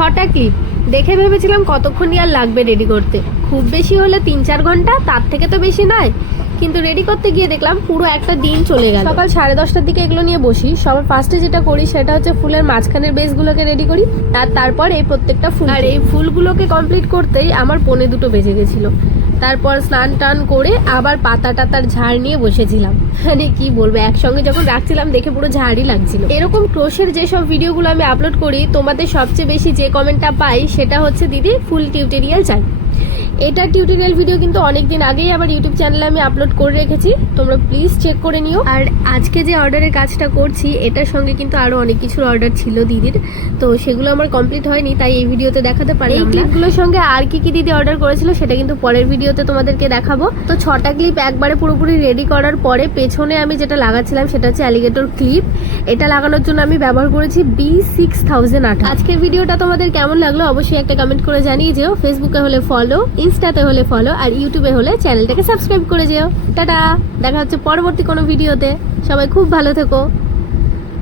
ছটা ক্লিপ দেখে ভেবেছিলাম কতক্ষণই আর লাগবে রেডি করতে। খুব বেশি হলে তিন চার ঘণ্টা তার থেকে তো বেশি নয়। কিন্তু রেডি করতে গিয়ে দেখলাম পুরো একটা দিন চলে গেল। সকাল সাড়ে দশটার দিকে এগুলো নিয়ে বসি। সবার ফার্স্টে যেটা করি সেটা হচ্ছে ফুলের মাঝখানের বেসগুলোকে রেডি করি। আর তারপর এই প্রত্যেকটা ফুল আর এই ফুলগুলোকে কমপ্লিট করতেই আমার পনে দুটো বেজে গেছিল। তারপর স্নান টান করে আবার পাতা টাতার ঝাড় নিয়ে বসেছিলাম। মানে কি বলব, একসঙ্গে যখন রাখছিলাম দেখে পুরো ঝাড়ই লাগছিল। এরকম ক্রোশের যেসব ভিডিওগুলো আমি আপলোড করি, তোমাদের সবচেয়ে বেশি যে কমেন্টটা পাই সেটা হচ্ছে দিদি ফুল টিউটোরিয়াল চাই। এটা টিউটোরিয়াল ভিডিও কিন্তু অনেক দিন আগেই আবার ইউটিউব চ্যানেলে আমি আপলোড করে রেখেছি। তোমরা প্লিজ চেক করে নিও। আর আজকে যে অর্ডারের কাজটা করছি এটার সঙ্গে কিন্তু আরও অনেক কিছুর অর্ডার ছিল দিদির। তো সেগুলো আমার কমপ্লিট হয়নি তাই এই ভিডিওতে দেখাতে পারি এই ক্লিপগুলোর সঙ্গে আর কি কি দিদি অর্ডার করেছিল সেটা কিন্তু পরের ভিডিওতে তোমাদেরকে দেখাবো। তো ছটা ক্লিপ একবারে পুরোপুরি রেডি করার পরে পেছনে আমি যেটা লাগাচ্ছিলাম সেটা হচ্ছে অ্যালিগেটর ক্লিপ এটা লাগানোর জন্য আমি ব্যবহার করেছি বি সিক্স থাউজেন্ড আট আজকের ভিডিওটা তোমাদের কেমন লাগল অবশ্যই একটা কমেন্ট করে জানিয়ে যেও। ফেসবুকে হলে ফলো ইনস্টাতে হলে ফলো আর ইউটিউবে হলে চ্যানেলটাকে সাবস্ক্রাইব করে যেও। টাটা! দেখা হচ্ছে পরবর্তী কোনো ভিডিওতে। সবাই খুব ভালো থেকো।